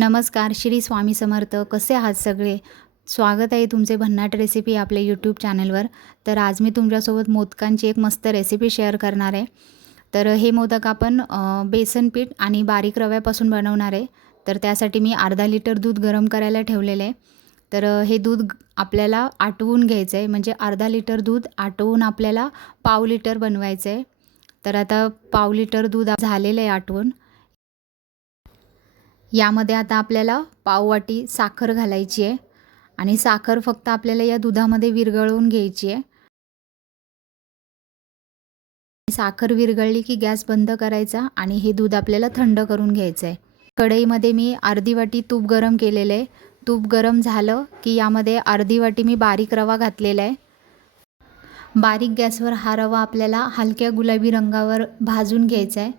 नमस्कार, श्री स्वामी समर्थ. कसे आहात सगळे? स्वागत आहे तुमचे भन्नाट रेसिपी आपल्या यूट्यूब चॅनलवर. तर आज मी तुमच्यासोबत मोदकांची एक मस्त रेसिपी शेअर करणार आहे. तर हे मोदक आपण बेसन पीठ आणि बारीक रव्यापासून बनवणार आहे. तर त्यासाठी मी अर्धा लिटर दूध गरम करायला ठेवलेलं आहे. तर हे दूध आपल्याला आटवून घ्यायचं आहे. म्हणजे अर्धा लिटर दूध आटवून आपल्याला पाव लिटर बनवायचं आहे. तर आता पाव लिटर दूध झालेलं आहे आटवून. यामध्ये आता आपल्याला पाववाटी साखर घालायची आहे आणि साखर फक्त आपल्याला या दुधामध्ये विरघळवून घ्यायची आहे. साखर विरघळली की गॅस बंद करायचा आणि हे दूध आपल्याला थंड करून घ्यायचं आहे. कढईमध्ये मी अर्धी वाटी तूप गरम केलेलं आहे. तूप गरम झालं की यामध्ये अर्धी वाटी मी बारीक रवा घातलेला आहे. बारीक गॅसवर हा रवा आपल्याला हलक्या गुलाबी रंगावर भाजून घ्यायचा आहे.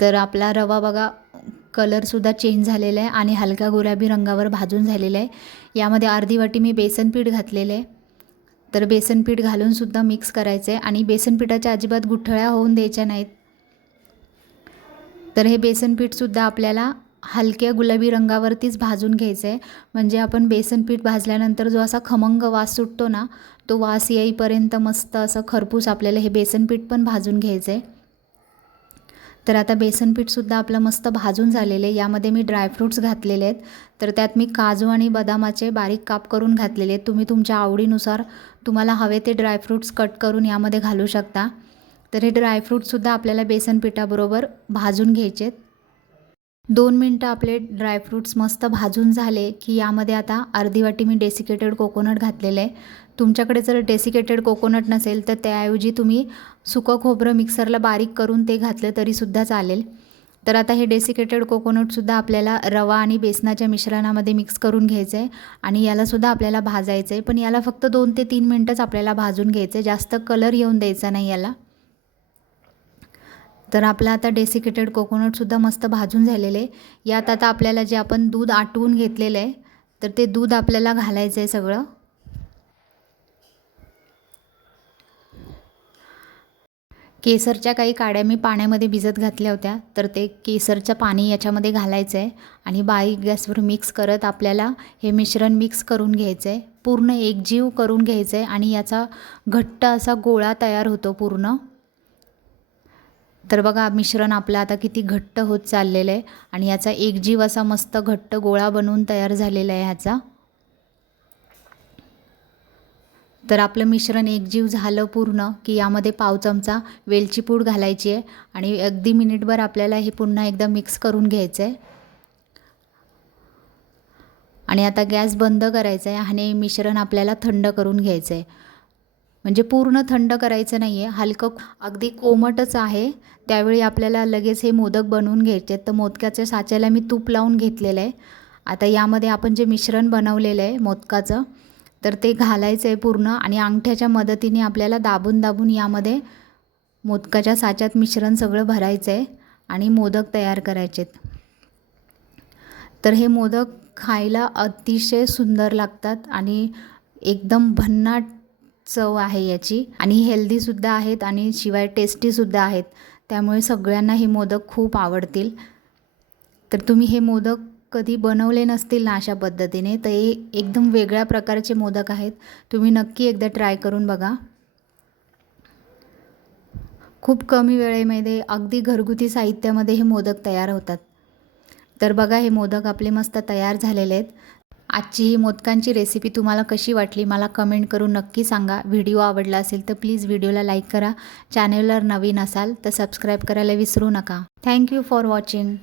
तर आपला रवा बघा कलरसुद्धा चेंज झालेला आहे आणि हलक्या गुलाबी रंगावर भाजून झालेला आहे. यामध्ये अर्धी वाटी मी बेसन पीठ घातलेलं आहे. तर बेसन पीठ घालूनसुद्धा मिक्स करायचं आहे आणि बेसन पिठाच्या अजिबात गुठळ्या होऊन द्यायच्या नाहीत. तर हे बेसन पीठसुद्धा आपल्याला हलक्या गुलाबी रंगावरतीच भाजून घ्यायचं आहे. म्हणजे आपण बेसन पीठ भाजल्यानंतर जो असा खमंग वास सुटतो ना, तो वास येईपर्यंत मस्त असं खरपूस आपल्याला हे बेसन पीठ पण भाजून घ्यायचं आहे. तर आता बेसन पीठसुद्धा आपलं मस्त भाजून झालेलं आहे. यामध्ये मी ड्रायफ्रूट्स घातलेले आहेत. तर त्यात मी काजू आणि बदामाचे बारीक काप करून घातलेले आहेत. तुम्ही तुमच्या आवडीनुसार तुम्हाला हवे ते ड्रायफ्रूट्स कट करून यामध्ये घालू शकता. तर हे ड्रायफ्रूटसुद्धा आपल्याला बेसन पिठाबरोबर भाजून घ्यायचे आहेत. 2 मिनटं आपले ड्रायफ्रूट्स मस्त भाजून झाले की यामध्ये आता अर्धी वाटी मी डेसिकेटेड कोकोनट घातलेलं आहे. तुमच्याकडे जर डेसिकेटेड कोकोनट नसेल तर त्याऐवजी तुम्ही सुकं खोबरं मिक्सरला बारीक करून ते घातलं तरीसुद्धा चालेल. तर आता हे डेसिकेटेड कोकोनटसुद्धा आपल्याला रवा आणि बेसनाच्या मिश्रणामध्ये मिक्स करून घ्यायचं आहे आणि यालासुद्धा आपल्याला भाजायचं आहे. पण याला फक्त 2 ते 3 मिनटंच आपल्याला भाजून घ्यायचं आहे. जास्त कलर येऊन द्यायचा नाही याला. तर आपलं आता डेसिकेटेड कोकोनटसुद्धा मस्त भाजून झालेले आहे. यात आता आपल्याला जे आपण दूध आटवून घेतलेलं आहे तर ते दूध आपल्याला घालायचं आहे सगळं. केसरच्या काही काड्या मी पाण्यामध्ये भिजत घातल्या होत्या. तर ते केसरचं पाणी याच्यामध्ये घालायचं आहे आणि बारीक गॅसवर मिक्स करत आपल्याला हे मिश्रण मिक्स करून घ्यायचं आहे. पूर्ण एकजीव करून घ्यायचं आहे आणि याचा घट्ट असा गोळा तयार होतो पूर्ण. तर बघा मिश्रण आपलं आता किती घट्ट होत चाललेलं आहे आणि याचा एकजीव असा मस्त घट्ट गोळा बनवून तयार झालेला आहे ह्याचा. तर आपलं मिश्रण एकजीव झालं पूर्ण की यामध्ये पाव चमचा वेलची पूड घालायची आहे आणि अगदी मिनिटभर आपल्याला हे पुन्हा एकदा मिक्स करून घ्यायचं आहे. आणि आता गॅस बंद करायचा आहे आणि मिश्रण आपल्याला थंड करून घ्यायचं आहे. म्हणजे पूर्ण थंड करायचं नाही आहे, हलकं अगदी कोमटच आहे. त्यावेळी आपल्याला लगेच हे मोदक बनवून घ्यायचे आहेत. तर मोदकाच्या साच्याला मी तूप लावून घेतलेलं आहे. आता यामध्ये आपण जे मिश्रण बनवलेलं आहे मोदकाचं तर ते घालायचं आहे पूर्ण आणि अंगठ्याच्या मदतीने आपल्याला दाबून दाबून यामध्ये मोदकाच्या साच्यात मिश्रण सगळं भरायचं आहे आणि मोदक तयार करायचे आहेत. तर हे मोदक खायला अतिशय सुंदर लागतात आणि एकदम भन्नाट चव आहे याची आणि हेल्दीसुद्धा आहेत आणि शिवाय टेस्टीसुद्धा आहेत. त्यामुळे सगळ्यांना हे मोदक खूप आवडतील. तर तुम्ही हे मोदक कधी बनवले नसतील ना अशा पद्धतीने तर हे एकदम वेगळ्या प्रकारचे मोदक आहेत. तुम्ही नक्की एकदा ट्राय करून बघा. खूप कमी वेळेमध्ये अगदी घरगुती साहित्यामध्ये हे मोदक तयार होतात. तर बघा हे मोदक आपले मस्त तयार झालेले आहेत. आजची ही मोदकांची रेसिपी तुम्हाला कशी वाटली मला कमेंट करून नक्की सांगा. व्हिडिओ आवडला असेल तर प्लीज व्हिडिओला लाईक करा. चॅनलवर नवीन असाल तर सबस्क्राईब करायला विसरू नका. Thank you for watching.